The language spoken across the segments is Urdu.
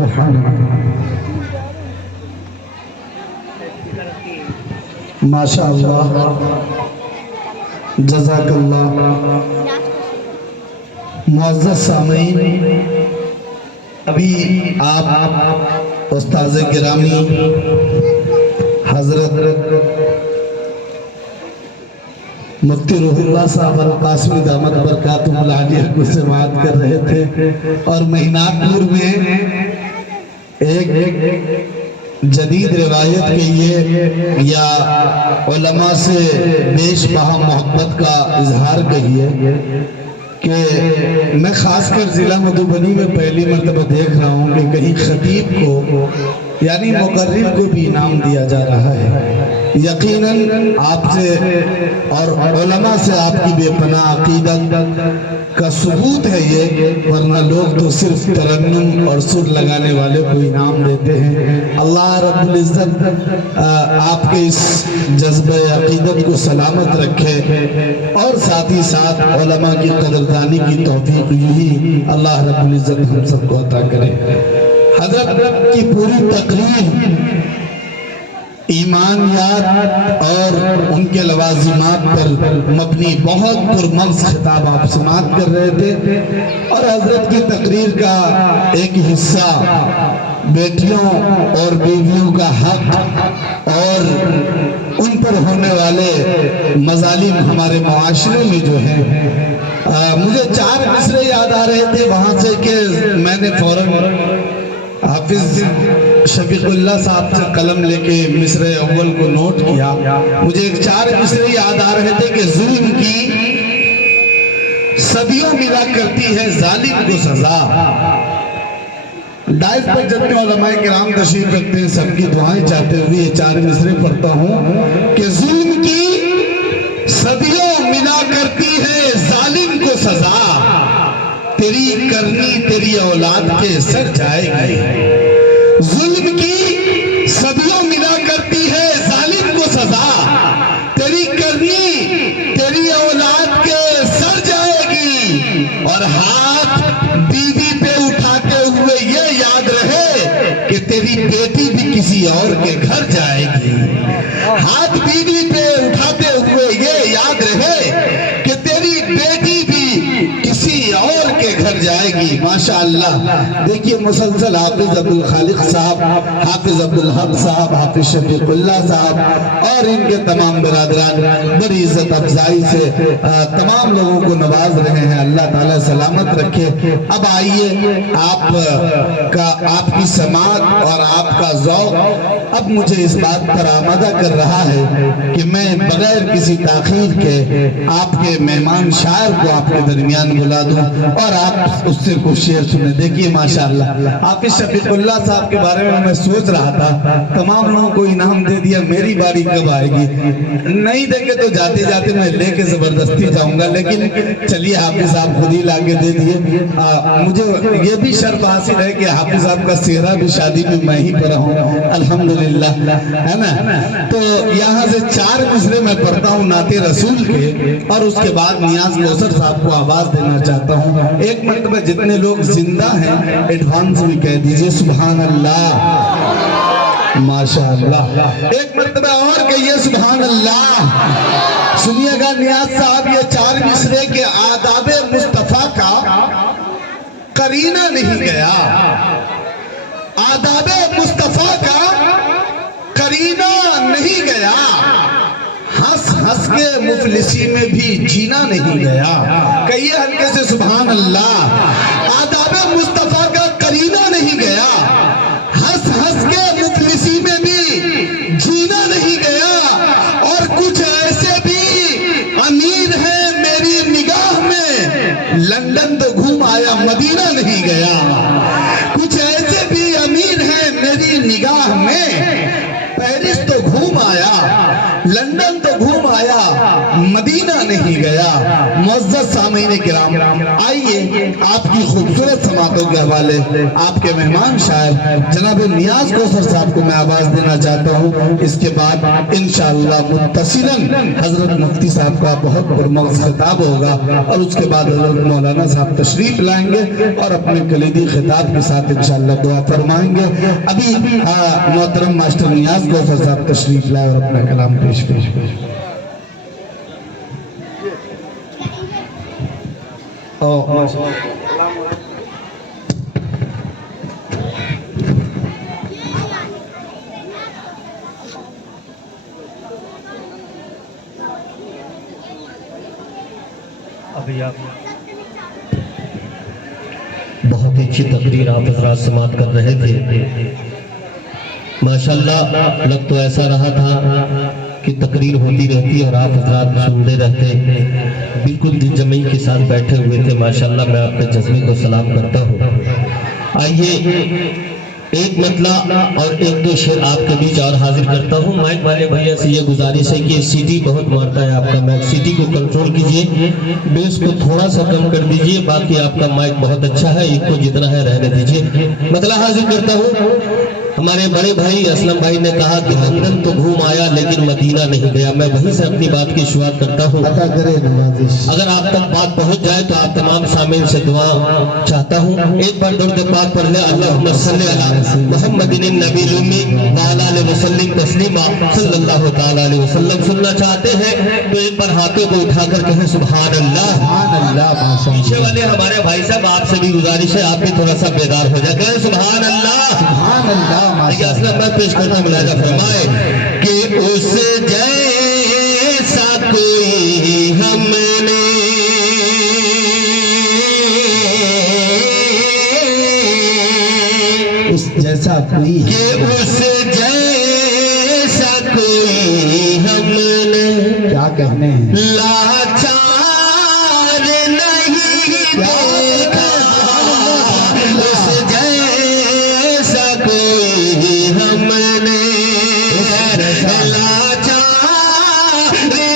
سبحان ماشاء اللہ، جزاک اللہ۔ معزز سامعین، ابھی آپ استاذ گرامی حضرت مفتی روح اللہ صاحب القاسمی دامت برکاتہ العالیہ کو سماعت کر رہے تھے، اور مہینات پور میں ایک جدید روایت کہیے یا علماء سے بیش بہا محبت کا اظہار کہیے کہ میں خاص کر ضلع مدھوبنی میں پہلی مرتبہ دیکھ رہا ہوں کہ کہیں خطیب کو یعنی مقرر کو بھی انعام دیا جا رہا ہے۔ یقیناً آپ سے اور علماء سے آپ کی بے پناہ عقیدت کا ثبوت ہے یہ، ورنہ لوگ تو صرف ترنم اور سر لگانے والے کو انعام دیتے ہیں۔ اللہ رب العزت آپ کے اس جذبہ عقیدت کو سلامت رکھے، اور ساتھ ہی ساتھ علماء کی قدردانی کی توفیق یہی اللہ رب العزت ہم سب کو عطا کرے۔ حضرت کی پوری تقریر ایمانیات اور ان کے لوازمات پر مبنی بہت پرمغز خطاب آپ سماعت کر رہے تھے، اور حضرت کی تقریر کا ایک حصہ بیٹیوں اور بیویوں کا حق اور ان پر ہونے والے مظالم ہمارے معاشرے میں جو ہیں، مجھے 4 مصرے یاد آ رہے تھے وہاں سے کہ میں نے فوراً حافظ شفیق اللہ صاحب سے قلم لے کے مصرے اول کو نوٹ کیا۔ مجھے 4 مصرے یاد آ رہے تھے کہ ظلم کی صدیوں ملا کرتی ہے ظالم کو سزا۔ ڈائز پر جتنے علماء کرام تشریف رکھتے ہیں سب کی دعائیں چاہتے ہوئے یہ 4 مصرے پڑھتا ہوں کہ ظلم کی صدیوں ملا کرتی ہے ظالم کو سزا، تیری کرنی تیری اولاد کے سر جائے گی۔ ظلم کی صدیوں ملا کرتی ہے ظالم کو سزا، تیری کرنی تیری اولاد کے سر جائے گی، اور ہاتھ بیوی پہ اٹھاتے ہوئے یہ یاد رہے کہ تیری بیٹی بھی کسی اور کے گھر جائے گی۔ ہاتھ بیوی پہ اٹھاتے ہوئے یہ یاد رہے کہ تیری بیٹی بھی کسی اور کے گھر جائے گی۔ ماشاءاللہ دیکھیے مسلسل حافظ عبدالخالق صاحب، حافظ عبدالحق صاحب، حافظ شفیق اللہ صاحب اور ان کے تمام برادران بڑی عزت افزائی سے تمام لوگوں کو نواز رہے ہیں، اللہ تعالیٰ سلامت رکھے۔ اب آئیے آپ کی سماعت اور آپ کا ذوق اب مجھے اس بات پر آمادہ کر رہا ہے کہ میں بغیر کسی تاخیر کے آپ کے مہمان شاعر کو آپ کے درمیان بلا دوں اور آپ اس سے کچھ شعر سنیں۔ دیکھیے ماشاءاللہ حافظ شفیق اللہ صاحب کے بارے میں صوچ رہا تھا، تمام لوگوں کو انعام دے دیا، میری باری کب آئے گی؟ نہیں دیکھے تو جاتے جاتے میں لے کے زبردستی جاؤں گا، لیکن چلیے حافظ صاحب خود ہی لاکے دے دیے۔ مجھے یہ بھی شرف حاصل ہے کہ حافظ صاحب کا سہرا بھی شادی میں میں ہی پڑھا ہوں الحمدللہ، ہے نا؟ تو یہاں سے 4 مصرے میں پڑھتا ہوں نعت رسول کے، اور اس کے بعد نیاز کوثر صاحب کو آواز دینا چاہتا ہوں۔ ایک مرتبہ جتنے لوگ زندہ ہیں ایڈوانس میں کہہ دیجئے سبحان اللہ، ماشاءاللہ۔ ایک مرتبہ اور کہیے سبحان اللہ۔ سنیے گا نیاز صاحب، یہ 4 مصرے کے آداب مصطفیٰ کا قرینہ نہیں گیا، آداب مصطفیٰ کا قرینہ نہیں گیا، ہنس ہنس کے مفلسی میں بھی جینا نہیں گیا۔ کہیے ہلکے سے سبحان اللہ۔ آداب مصطفیٰ کا قرینہ نہیں گیا، ہنس ہنس کے مفلسی میں بھی جینا نہیں گیا، اور کچھ ایسے بھی امیر ہیں میری نگاہ میں، لندن تو گھوم آیا مدینہ نہیں گیا۔ کچھ ایسے بھی امیر ہیں میری نگاہ میں، پیرس تو گھوم آیا، لندن تو گھوم آیا، مدینہ نہیں گیا۔ معزز سامعین کرام، آئیے آپ کی خوبصورت سماعتوں کے حوالے آپ کے مہمان شاعر جناب نیاز کوثر صاحب کو میں آواز دینا چاہتا ہوں۔ اس کے بعد انشاءاللہ متصلاً حضرت مفتی صاحب کا بہت پرمغز خطاب ہوگا، اور اس کے بعد حضرت مولانا صاحب تشریف لائیں گے اور اپنے کلیدی خطاب کے ساتھ انشاءاللہ دعا فرمائیں گے۔ ابھی محترم ماسٹر نیاز کوثر صاحب تشریف لائے اور اپنا کلام پیش بہت ہی اچھی تقریر آپ حضرات سماعت کر رہے تھے۔ ماشاءاللہ لگ تو ایسا رہا تھا کہ تقریر ہوتی رہتی اور آپ حضرات سنتے رہتے، بالکل دل جمعی کے ساتھ بیٹھے ہوئے تھے۔ ماشاءاللہ میں آپ کے جذبے کو سلام کرتا ہوں۔ آئیے ایک مطلع اور ایک دو شعر آپ کے بیچ اور حاضر کرتا ہوں۔ مائک والے بھائیہ سے یہ گزارش ہے کہ سی ڈی بہت مارتا ہے آپ کا مائک، سی ڈی کو کنٹرول کیجئے، بیس کو تھوڑا سا کم کر دیجئے، باقی آپ کا مائک بہت اچھا ہے، ایک کو جتنا ہے رہنے دیجئے۔ مطلع حاضر کرتا ہوں۔ ہمارے بڑے بھائی اسلم بھائی نے کہا کہ لندن تو گھوم آیا لیکن مدینہ نہیں گیا۔ میں وہیں سے اپنی بات کی شروعات کرتا ہوں۔ عطا کرے نوازش۔ اگر آپ تک بات پہنچ جائے تو آپ تمام سامعین سے دعا چاہتا ہوں۔ ایک بار درود پاک پڑھ لیں، اللہم صلی علی محمد النبی الامی وعلی آلہ وسلم تسلیما صلی اللہ تعالی علیہ وسلم۔ سننا چاہتے ہیں تو ایک بار ہاتھوں کو اٹھا کر کہیں سبحان اللہ۔ سبحان اللہ۔ پیچھے والے ہمارے بھائی صاحب آپ سے بھی گزارش ہے، آپ بھی تھوڑا سا بیدار ہو جائے، کہیں سبحان اللہ۔ سبحان اللہ۔ لیکن اصلا میں پیش کرتا ہوں، ملاحظہ فرمائے کہ اس جیسا کوئی ہم نے اس جیسا کوئی کہ اس جیسا کوئی ہم نے کیا کہنے ہیں، لاچار نہیں دیکھا، اس جیسا کوئی ہم نے لاچار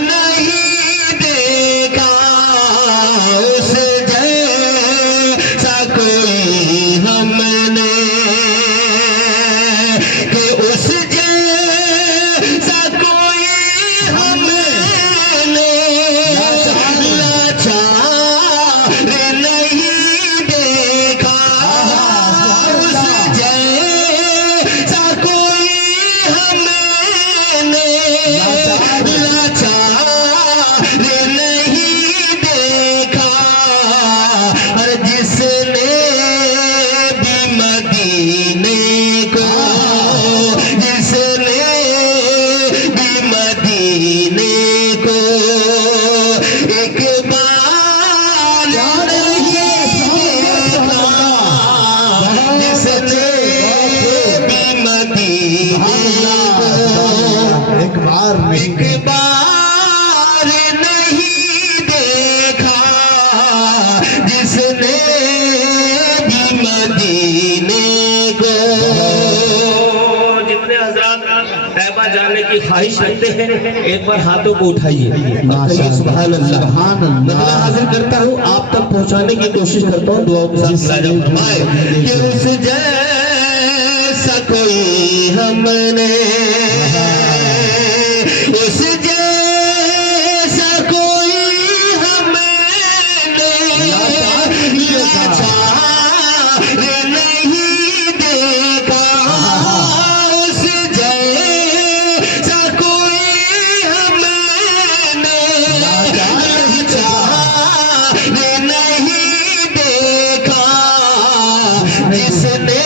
نہیں دیکھا، اس جیسا کوئی ہم نے کہ اس جیسا کوئی ہم نے لاچار نہیں دیکھا، اس جیسا کوئی ہم نے لاچار نہیں دیکھا، اور جس نے بھی مدینے کو، جس نے بھی مدینے کو ایک بار نہیں دیکھا، جس نے بھی مدینے کو ایک بار نہیں ایک بار نہیں دیکھا، جس نے بھی مدینے کو۔ جتنے حضرات طیبہ جانے کی خواہش رکھتے ہیں ایک بار ہاتھوں کو اٹھائیے، سبحان اللہ۔ سبحان اللہ۔ مطلع حاضر کرتا ہوں، آپ تک پہنچانے کی کوشش کرتا ہوں، دعاؤں کے ساتھ ملاحظہ فرمائے کہ اس جیسا کوئی ہم نے، اس جیسا کوئی ہم نے لاچار نہیں دیکھا، اس جیسا کوئی ہم نے لاچار نہیں دیکھا، جس نے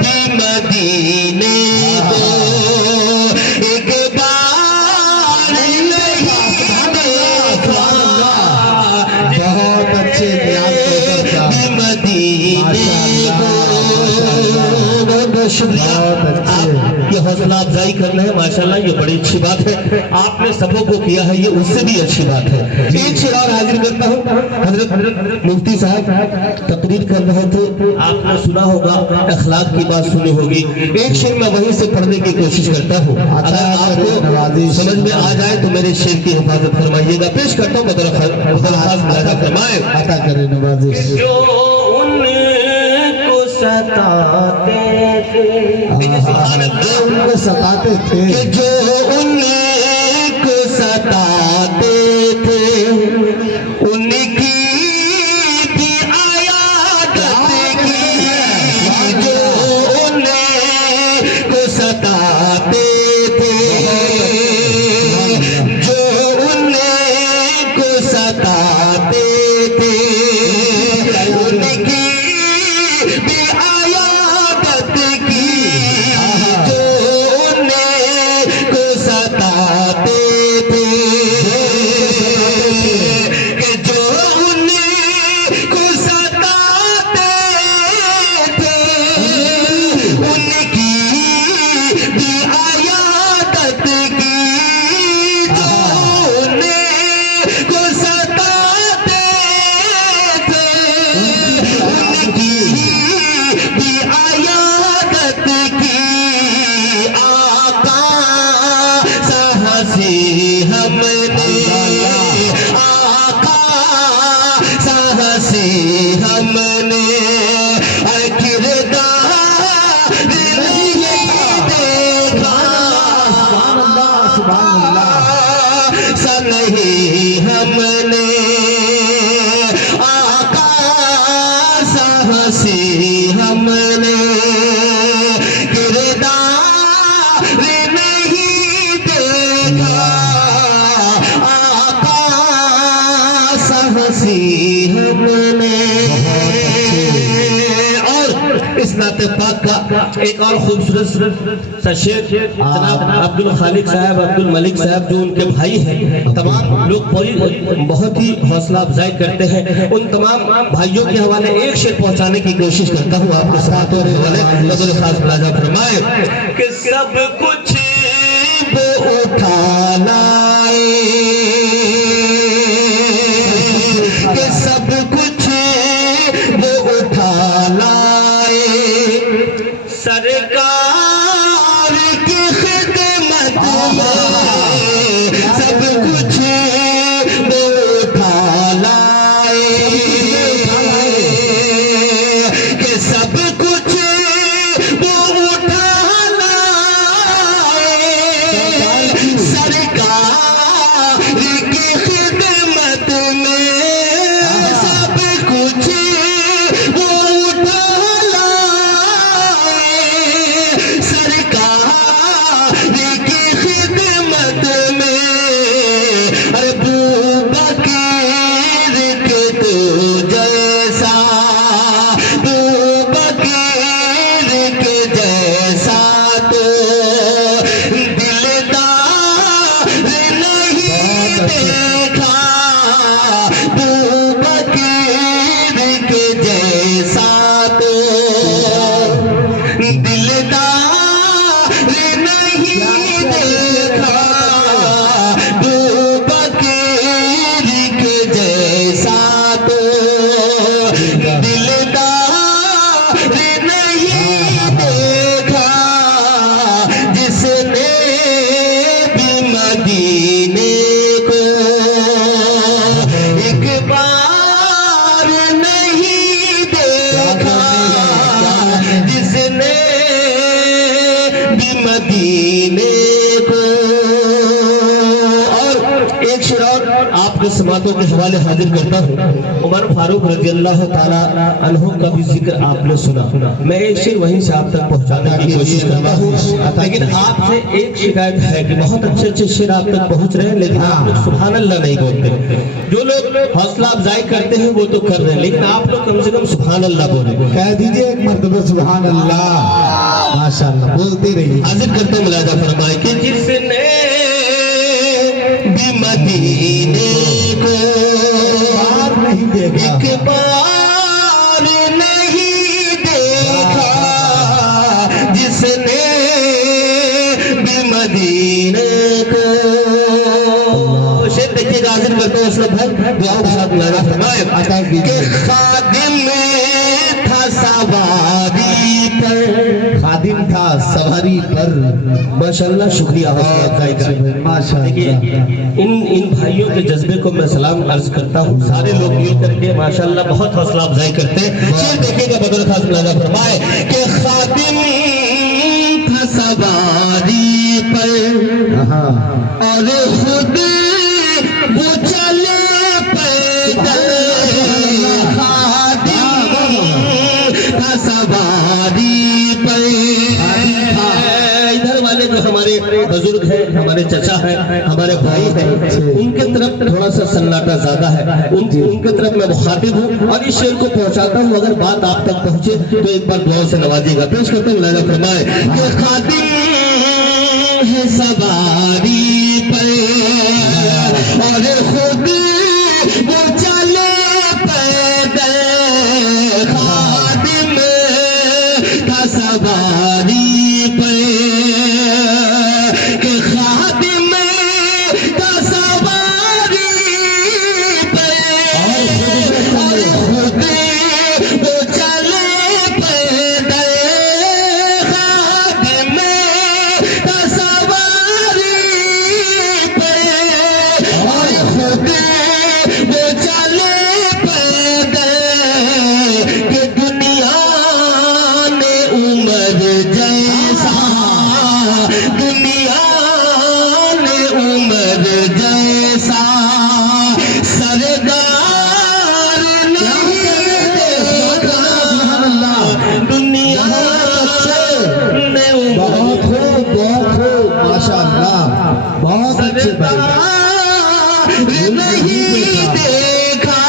بھی مدینے کو ایک بار نہیں دیکھا، بہت اچھے نیاز کوثر صاحب، مدینے کو بہت شکریہ. آپ یہ حوصلہ افزائی کرنا ہے ماشاءاللہ یہ بڑی اچھی بات ہے. آپ نے سبوں کو کیا ہے یہ اس سے بھی اچھی بات ہے. ایک شعر اور حاضر کرتا ہوں. حضرت مفتی صاحب تقریر کر رہے تھے, آپ نے سنا ہوگا, اخلاق کی بات سنی ہوگی. ایک شعر میں وہیں سے پڑھنے کی کوشش کرتا ہوں, اگر آپ کو سمجھ میں آ جائے تو میرے شعر کی حفاظت فرمائیے گا. پیش کرتا ہوں, خاص ملاحظہ فرمائے. عطا کرے نوازش. جو ان کو ستاتے تھے, جو ان کو ستاتے تھے, کہ جو ان کو ستاتے تھے ان کی بھی عیادت کی. جو ان کو ستاتے تھے, جو ان کو ستاتے تھے ان کی بھی عیادت کی. جو ان کو ستاتے تھے, کہ جو ان کو ستاتے تھے ان کی بھی عیادت کی. جو ان کو ستاتے تھے ان کی بھی عیادت کی. آقا سہسی ہم نے, آقا سہسی ہم نے کردار نہیں دیکھا. سبحان اللہ. سا نہیں ہم نے آقا سہسی ہم نے کردار نہیں دیکھا. آقا سہسی ہم نے. اور اس نعت پاک کا ایک اور خوبصورت سا شعر جناب عبد الخالق صاحب, عبد الملک صاحب جو ان کے بھائی ہیں, تمام لوگ بہت ہی حوصلہ افزائی کرتے ہیں. ان تمام بھائیوں کے حوالے ایک شعر پہنچانے کی کوشش کرتا ہوں آپ کے ساتھ. اور حوالے خاص ملاحظہ فرمائے کہ سب کچھ وہ اٹھا لائے, کہ سب کچھ وہ اٹھا لائے. سرکار کی خدمت میں سب کچھ وہ اٹھا لائے, کہ سب کچھ وہ اٹھا لائے. سرکار کی خدمت میں سب کچھ وہ اٹھا لائے. سرکار کی خدمت میں ابو بکر کے تو جیسا, ابو بکر کے جیسا تو دلدار نہیں دیکھا. ابو بکر کے جیسا تو دلدار نہیں دیکھا. ابو بکر کے جیسا تو دلدار نہیں دیکھا. جس نے بھی مدینے کو ایک بار نہیں دیکھا. جس نے بھی مدینے کو. اور ایک شعر اور آپ کے سماعتوں کے حوالے حاضر کرتا ہوں. عمر فاروق رضی اللہ تعالیٰ عنہ کا بھی ذکر آپ نے سنا. میں ایک شعر وہیں سے آپ تک پہنچانے کی کوشش کرتا ہوں, لیکن آپ سے ایک شکایت ہے کہ بہت اچھے اچھے شعر آپ تک پہنچ رہے ہیں, لیکن آپ لوگ سبحان اللہ نہیں بولتے. جو لوگ حوصلہ افزائی کرتے ہیں وہ تو کر رہے ہیں, لیکن آپ لوگ کم سے کم سبحان اللہ بولیں. کہہ دیجئے ایک مرتبہ سبحان اللہ. ماشاءاللہ بولتے رہیے. حاضر کرتے ہیں ملاحظہ فرمائے کہ جس نے بھی مدینے کو نہیں دیکھا, ایک بار نہیں دیکھا. مولانا فرمائے کہ خادم تھا سواری پر، خادم تھا سواری پر، ماشاءاللہ شکریہ حوصلہ افزائی کا۔ دیکھیے ان بھائیوں کے جذبے کو میں سلام عرض کرتا ہوں، سارے لوگ مل کر کے ماشاءاللہ بہت حوصلہ افزائی کرتے ہیں۔ شیر دیکھیں گا بدر خاص مولانا فرمائے کہ خادم تھا سواری پر اور خود وہ چلے پیدل، خادم تھا سواری پر۔ ادھر والے جو ہمارے بزرگ ہیں، ہمارے چچا ہیں، ہمارے بھائی ہیں، ان کے طرف تھوڑا سا سناٹا زیادہ ہے، ان کے طرف میں مخاطب ہوں اور اس شعر کو پہنچاتا ہوں، اگر بات آپ تک پہنچے تو ایک بار دعاؤں سے نوازیے گا۔ پیش کرتے ہیں مولانا فرمائے کہ خادم ہے سواری پر اور خود وہ چلے پیدل، خادم تھا سواری پر کہ خادم تھا سواری پر اور خود وہ چلے پیدل، خادم تھا سواری پر اور خود وہ چلے پیدل کہ دنیا نے عمر جیسا، دنیا نے عمر جیسا سردار نہیں دیکھا، دنیا نے بہت خوب ماشاءاللہ، بہت اچھے بھائی، سردار نہیں دیکھا،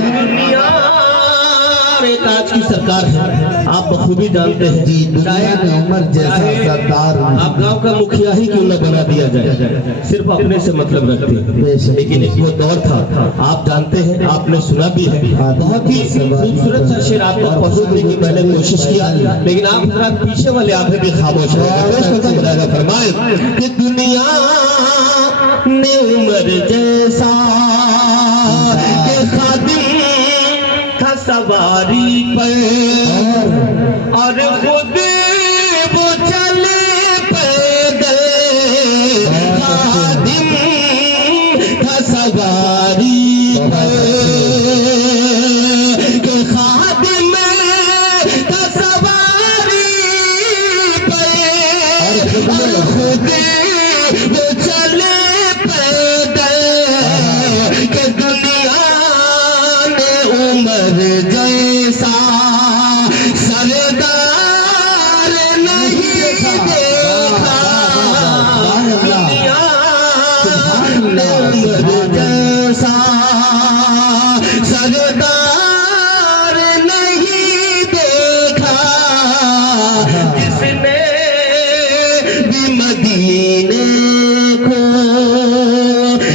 دنیا ایک آج کی سرکار ہے، آپ بخوبی جانتے ہیں جی، دنیا نے عمر جیسا سردار نہیں۔ آپ گاؤں کا مکھیا ہی کیوں نہ بنا دیا جائے، صرف اپنے سے مطلب رکھتے ہیں، لیکن ایک وہ دور تھا، آپ جانتے ہیں، آپ نے سنا بھی ہے، بہت ہی خوبصورت سا شعر آپ تک پہنچانے کی میں نے کوشش کیا، لیکن آپ ذرا پیچھے والے آپ بھی خاموش ہیں۔ فرمائے کہ دنیا نے عمر جیسا کہ خادم تھا سواری پر اور خود وہ چلے پیدل، خادم تھا سواری پر کہ خادم تھا سواری پر اور خود وہ چلے پیدل کہ دنیا نے عمر جیسا سردار نہیں دیکھا، دنیا نے عمر جیسا سردار نہیں دیکھا، جس نے بھی مدینے کو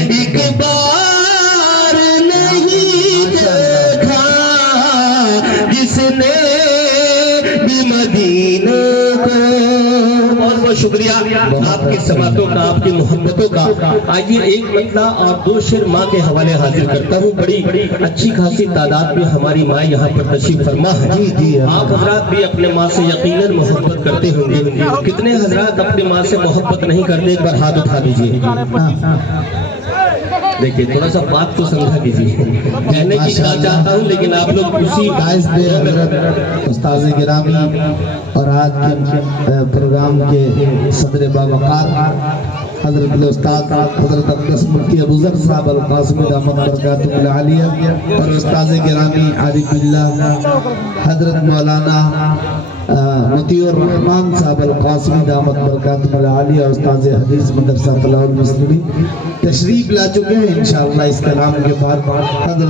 ایک بار نہیں دیکھا، جس نے بھی مدینے کو۔ بہت بہت شکریہ آپ کی سماعتوں کا، آپ کی محبتوں کا۔ آئیے ایک مطلع اور دو شعر ماں کے حوالے حاضر کرتا ہوں، بڑی اچھی خاصی تعداد میں ہماری ماں یہاں پر تشریف فرما ہے۔ آپ حضرات بھی اپنے ماں سے یقیناً محبت کرتے ہوں گے، کتنے حضرات اپنے ماں سے محبت نہیں کرتے، ایک بار ہاتھ اٹھا دیجیے۔ دیکھیے تھوڑا سا بات کو سمجھا دیجیے، کہنے کی بات چاہتا ہوں لیکن آپ لوگ اسی باعث بے حضرت استاذ گرامی اور آج کے پروگرام کے صدر باوقار حضرت الاستاذ حضرت اقدس مفتی ابو ذر صاحب القاسمی دامت برکاتہ العالیہ اور استاذ گرامی عارف اللہ حضرت مولانا مطیع الرحمن صاحب القاسمی دامت برکاتہ العالیہ استاذ حدیث مدرسہ طلع المسلمین تشریف لا چکے ہیں۔ انشاءاللہ اس کلام کے بعد حضرت